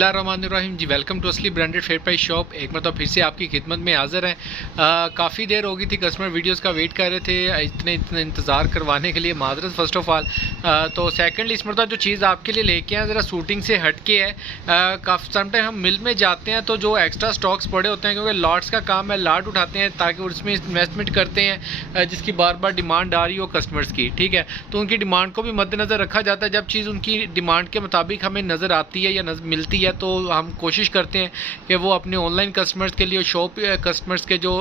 बिस्मिल्लाहिर्रहमानिर्रहीम जी। Welcome to असली branded fair price shop. एक मतलब फिर से आपकी खिदमत में हाज़िर हैं। काफ़ी देर हो गई थी, कस्टमर वीडियोस का वेट कर रहे थे, इतने इंतज़ार करवाने के लिए माजरत फ़र्स्ट ऑफ़ ऑल। तो सेकंडली इस मतलब जो चीज़ आपके लिए लेके आए ज़रा शूटिंग से हट के है। काफ़ी समटाइम हम मिल में जाते हैं तो जो एक्स्ट्रा स्टॉक्स पड़े होते हैं, क्योंकि लॉट्स का काम है, लाट उठाते हैं ताकि उसमें इन्वेस्टमेंट करते हैं जिसकी बार बार डिमांड आ रही हो कस्टमर्स की, ठीक है। तो उनकी डिमांड को भी मद्देनज़र रखा जाता है। जब चीज़ उनकी डिमांड के मुताबिक हमें नज़र आती है या मिलती है तो हम कोशिश करते हैं कि वो अपने ऑनलाइन कस्टमर्स के लिए, शॉप कस्टमर्स के जो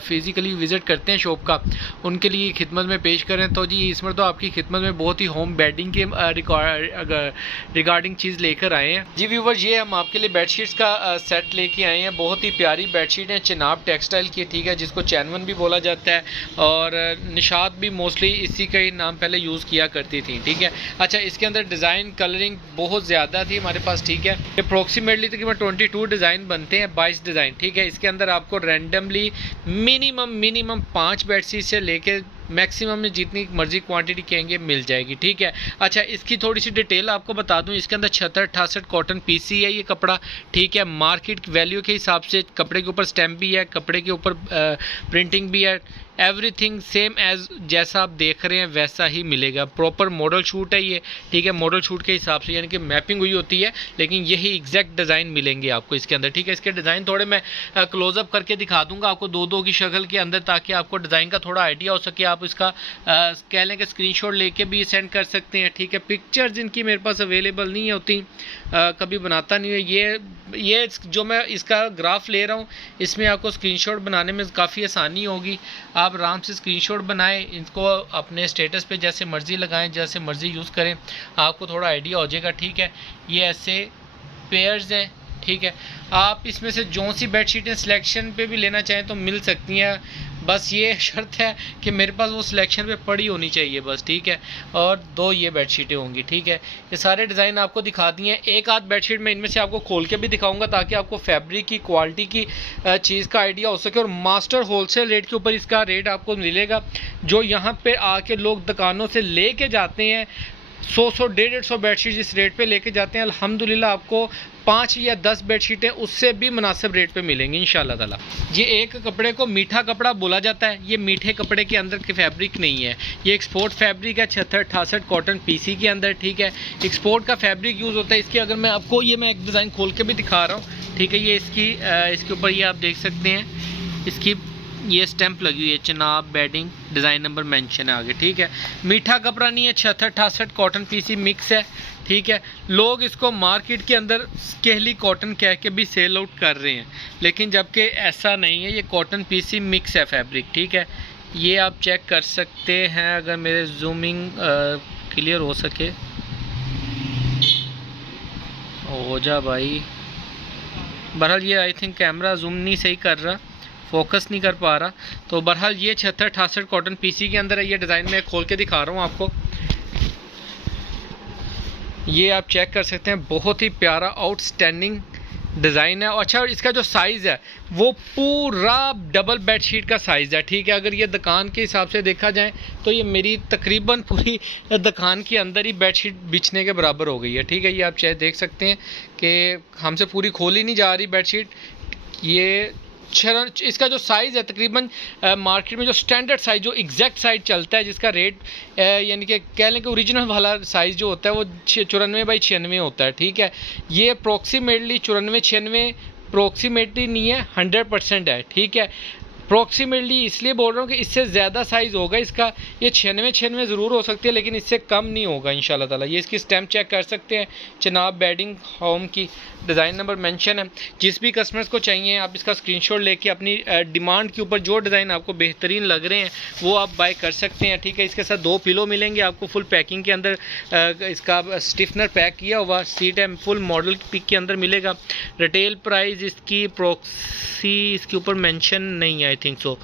फिज़िकली विज़िट करते हैं शॉप का, उनके लिए खिदमत में पेश करें। तो जी इसमें तो आपकी खिदमत में बहुत ही होम बेडिंग के रिगार्डिंग चीज़ लेकर आए हैं। जी व्यूवर, ये हम आपके लिए बेडशीट्स का सेट लेके आए हैं। बहुत ही प्यारी बेडशीट है, चिनाब टेक्सटाइल की, ठीक है, जिसको चैनवन भी बोला जाता है और निशात भी मोस्टली इसी का ही नाम पहले यूज़ किया करती थी, ठीक है। अच्छा, इसके अंदर डिज़ाइन कलरिंग बहुत ज़्यादा थी हमारे पास, ठीक है। अप्रोक्सीमेटली तकरीबन 22 डिज़ाइन बनते हैं, 22 डिज़ाइन, ठीक है। इसके अंदर आपको रैंडमली मिनिमम 5 बेडशीट से लेके मैक्सिमम में जितनी मर्जी क्वांटिटी कहेंगे मिल जाएगी, ठीक है। अच्छा, इसकी थोड़ी सी डिटेल आपको बता दूं। इसके अंदर 76-68 कॉटन पीसी है ये कपड़ा, ठीक है। मार्केट वैल्यू के हिसाब से कपड़े के ऊपर स्टैम्प भी है, कपड़े के ऊपर प्रिंटिंग भी है। एवरीथिंग सेम एज जैसा आप देख रहे हैं वैसा ही मिलेगा। प्रॉपर मॉडल शूट है ये, ठीक है। मॉडल शूट के हिसाब से यानी कि मैपिंग हुई होती है, लेकिन यही एग्जैक्ट डिज़ाइन मिलेंगे आपको इसके अंदर, ठीक है। इसके डिज़ाइन थोड़े मैं क्लोजअप करके दिखा दूंगा आपको दो की शक्ल के अंदर, ताकि आपको डिज़ाइन का थोड़ा आइडिया हो सके। आप इसका कह लें कि स्क्रीनशॉट लेके भी सेंड कर सकते हैं, ठीक है। पिक्चर्स इनकी मेरे पास अवेलेबल नहीं होती, कभी बनाता नहीं है। ये जो मैं इसका ग्राफ ले रहा हूँ, इसमें आपको स्क्रीनशॉट बनाने में काफ़ी आसानी होगी। आप आराम से स्क्रीनशॉट बनाएं, इनको अपने स्टेटस पे जैसे मर्ज़ी लगाएं, जैसे मर्ज़ी यूज़ करें, आपको थोड़ा आइडिया हो जाएगा, ठीक है। ये ऐसे पेयर्स हैं, ठीक है। आप इसमें से जो सी बेडशीटें सिलेक्शन पे भी लेना चाहें तो मिल सकती हैं, बस ये शर्त है कि मेरे पास वो सिलेक्शन पे पड़ी होनी चाहिए बस, ठीक है। और 2 ये बेडशीटें होंगी, ठीक है। ये सारे डिज़ाइन आपको दिखा दिए हैं। एक आध बेडशीट मैं इनमें से आपको खोल के भी दिखाऊंगा ताकि आपको फैब्रिक की क्वालिटी की चीज़ का आइडिया हो सके। और मास्टर होलसेल रेट के ऊपर इसका रेट आपको मिलेगा। जो यहाँ पे आके लोग दुकानों से ले के जाते हैं 100 150 बेडशीट जिस रेट पे लेके जाते हैं, अल्हम्दुलिल्लाह आपको 5 या 10 बेडशीटें उससे भी मुनासिब रेट पे मिलेंगी इंशाल्लाह ताला। ये एक कपड़े को मीठा कपड़ा बोला जाता है। ये मीठे कपड़े के अंदर की फैब्रिक नहीं है, ये एक्सपोर्ट फैब्रिक है। 76-68 कॉटन पीसी के अंदर, ठीक है। एक्सपोर्ट का फैब्रिक यूज़ होता है इसकी। अगर मैं आपको मैं एक डिज़ाइन खोल के भी दिखा रहा हूँ, ठीक है। ये इसके ऊपर ये आप देख सकते हैं, इसकी ये स्टैंप लगी हुई है, Chenab bedding, design number mention है आगे, ठीक है। मीठा कपड़ा नहीं है, 76-68 कॉटन पीसी मिक्स है, ठीक है। लोग इसको मार्केट के अंदर स्केली कॉटन कह के भी सेल आउट कर रहे हैं, लेकिन जबकि ऐसा नहीं है। ये कॉटन पीसी मिक्स है फैब्रिक, ठीक है। ये आप चेक कर सकते हैं अगर मेरे जूमिंग क्लियर हो सके। हो जा भाई, बहरहाल ये आई थिंक कैमरा जूम नहीं सही कर रहा, फोकस नहीं कर पा रहा। तो बहरहाल ये 76-68 कॉटन पीसी के अंदर है। ये डिज़ाइन मैं खोल के दिखा रहा हूँ आपको, ये आप चेक कर सकते हैं। बहुत ही प्यारा आउटस्टैंडिंग डिज़ाइन है। अच्छा, इसका जो साइज़ है वो पूरा डबल बेडशीट का साइज़ है, ठीक है। अगर ये दुकान के हिसाब से देखा जाए तो ये मेरी तकरीबन पूरी दुकान के अंदर ही बेडशीट बिछने के बराबर हो गई है, ठीक है। ये आप चाहे देख सकते हैं कि हमसे पूरी खोली नहीं जा रही बेडशीट। ये इसका जो साइज़ है तकरीबन मार्केट में जो स्टैंडर्ड साइज़, जो एग्जैक्ट साइज़ चलता है, जिसका रेट यानी कि कह लें कि ओरिजिनल वाला साइज़ जो होता है वो 94x96 होता है, ठीक है। ये अप्रोक्सीमेटली 94-96 अप्रोक्सीमेटली नहीं है, 100% है, ठीक है। अप्रोक्सीमेटली इसलिए बोल रहा हूँ कि इससे ज़्यादा साइज़ होगा इसका। ये 96 ज़रूर हो सकती है, लेकिन इससे कम नहीं होगा इंशाल्लाह ताला। ये इसकी स्टैम्प चेक कर सकते हैं, चिनाब बेडिंग होम की, डिज़ाइन नंबर मेंशन है। जिस भी कस्टमर्स को चाहिए आप इसका स्क्रीनशॉट लेके अपनी डिमांड के ऊपर जो डिज़ाइन आपको बेहतरीन लग रहे हैं वो आप बाय कर सकते हैं, ठीक है। इसके साथ 2 पिलो मिलेंगे आपको फुल पैकिंग के अंदर। इसका स्टिफनर पैक किया हुआ सीट है, फुल मॉडल पिक के अंदर मिलेगा। रिटेल प्राइस इसकी प्रॉक्सी इसके ऊपर मेंशन नहीं है, आई थिंक सो,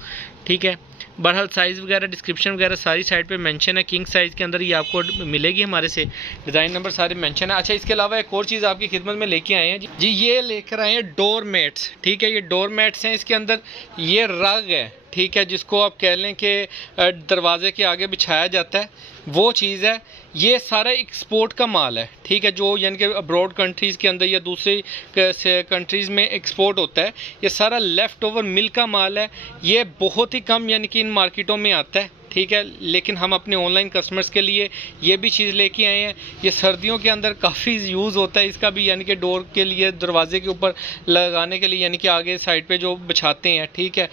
ठीक है। बहरहाल साइज़ वगैरह, डिस्क्रिप्शन वगैरह सारी साइड पे मेंशन है। किंग साइज़ के अंदर ये आपको मिलेगी हमारे से, डिज़ाइन नंबर सारे मेंशन है। अच्छा, इसके अलावा एक और चीज़ आपकी खिदमत में लेके आए हैं जी, ये लेकर आए हैं डोर मैट्स, ठीक है। ये डोर मैट्स हैं, इसके अंदर ये रग है, ठीक है, जिसको आप कह लें कि दरवाजे के आगे बिछाया जाता है, वो चीज़ है। ये सारा एक्सपोर्ट का माल है, ठीक है, जो यानी कि अब्रॉड कंट्रीज़ के अंदर या दूसरी कंट्रीज़ में एक्सपोर्ट होता है। ये सारा लेफ़्ट ओवर मिल का माल है। ये बहुत ही कम यानी कि इन मार्केटों में आता है, ठीक है, लेकिन हम अपने ऑनलाइन कस्टमर्स के लिए ये भी चीज़ लेके आए हैं। ये सर्दियों के अंदर काफ़ी यूज़ होता है इसका भी, यानी कि डोर के लिए, दरवाजे के ऊपर लगाने के लिए, यानी कि आगे साइड पे जो बिछाते हैं, ठीक है।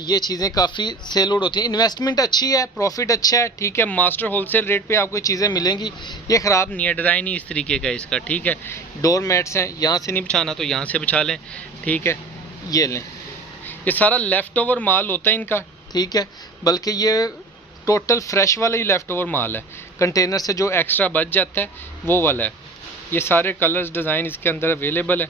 ये चीज़ें काफ़ी सेल आउट होती हैं। इन्वेस्टमेंट अच्छी है, प्रॉफिट अच्छा है, ठीक है। मास्टर होलसेल रेट पे आपको चीज़ें मिलेंगी। ये ख़राब नहीं है, डिज़ाइन ही इस तरीके का है इसका, ठीक है। डोर मैट्स हैं, यहाँ से नहीं बिछाना तो यहाँ से बिछा लें, ठीक है। ये लें, ये सारा लेफ़्ट ओवर माल होता है इनका, ठीक है, बल्कि ये टोटल फ्रेश वाला ही लेफ़्ट ओवर माल है। कंटेनर से जो एक्स्ट्रा बच जाता है वो वाला है। ये सारे कलर्स डिज़ाइन इसके अंदर अवेलेबल है,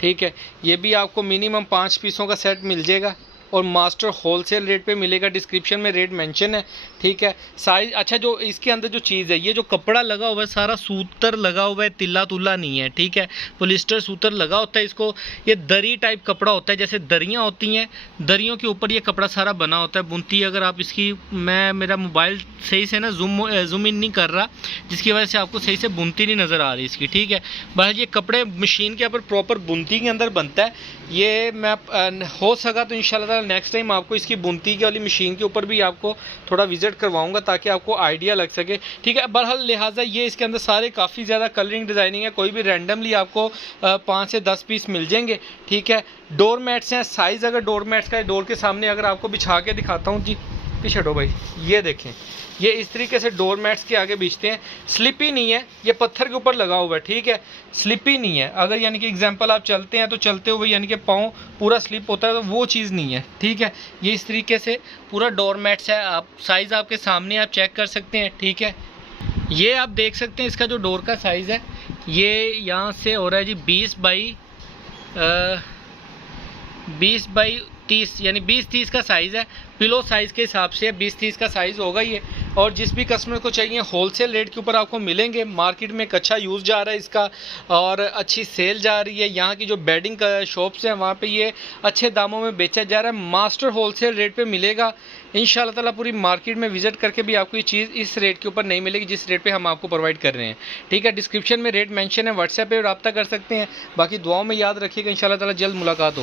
ठीक है। ये भी आपको मिनिमम 5 पीसों का सेट मिल जाएगा और मास्टर होलसेल रेट पे मिलेगा। डिस्क्रिप्शन में रेट मेंशन है, ठीक है। साइज अच्छा, जो इसके अंदर जो चीज़ है, ये जो कपड़ा लगा हुआ है सारा सूतर लगा हुआ है, तिल्ला तुल्ला नहीं है, ठीक है। पॉलिस्टर सूतर लगा होता है इसको। ये दरी टाइप कपड़ा होता है, जैसे दरियाँ होती हैं, दरियों के ऊपर ये कपड़ा सारा बना होता है। बुनती अगर आप इसकी, मेरा मोबाइल सही से ना जूम इन नहीं कर रहा, जिसकी वजह से आपको सही से बुनती नहीं नज़र आ रही इसकी, ठीक है। बस ये कपड़े मशीन के ऊपर प्रॉपर बुनती के अंदर बनता है। ये मैं हो सका तो इंशाल्लाह नेक्स्ट टाइम आपको इसकी बुनती की वाली मशीन के ऊपर भी आपको थोड़ा विजिट करवाऊंगा ताकि आपको आइडिया लग सके, ठीक है। बहरहाल लिहाजा ये इसके अंदर सारे काफ़ी ज़्यादा कलरिंग डिज़ाइनिंग है। कोई भी रैंडमली आपको 5 से 10 पीस मिल जाएंगे, ठीक है। डोर मैट्स हैं। साइज़ अगर डोर मैट्स का डोर के सामने अगर आपको बिछा के दिखाता हूँ जी, पीछे हटो भाई, ये देखें, ये इस तरीके से डोर मैट्स के आगे बिछते हैं। स्लिपी नहीं है, ये पत्थर के ऊपर लगा हुआ है, ठीक है। स्लिपी नहीं है। अगर यानी कि एग्जांपल आप चलते हैं तो चलते हुए यानी कि पाँव पूरा स्लिप होता है, तो वो चीज़ नहीं है, ठीक है। ये इस तरीके से पूरा डोर मैट्स है। आप साइज़ आपके सामने आप चेक कर सकते हैं, ठीक है। ये आप देख सकते हैं इसका जो डोर का साइज़ है, ये यहाँ से हो रहा है जी 20 बाई 30, यानी 20-30 का साइज़ है। पिलो साइज़ के हिसाब से 20-30 का साइज़ होगा ये। और जिस भी कस्टमर को चाहिए होलसेल रेट के ऊपर आपको मिलेंगे। मार्केट में एक अच्छा यूज़ जा रहा है इसका और अच्छी सेल जा रही है। यहाँ की जो बेडिंग शॉप्स हैं वहाँ पे ये अच्छे दामों में बेचा जा रहा है। मास्टर होलसेल रेट पे मिलेगा इंशाल्लाह ताला। पूरी मार्केट में विजिट करके भी आपको ये चीज़ इस रेट के ऊपर नहीं मिलेगी जिस रेट पे हम आपको प्रोवाइड कर रहे हैं, ठीक है। डिस्क्रिप्शन में रेट मेंशन है, व्हाट्सएप पे रब्ता कर सकते हैं। बाकी दुआओं में याद रखिएगा, इंशाल्लाह ताला जल्द मुलाकात हो।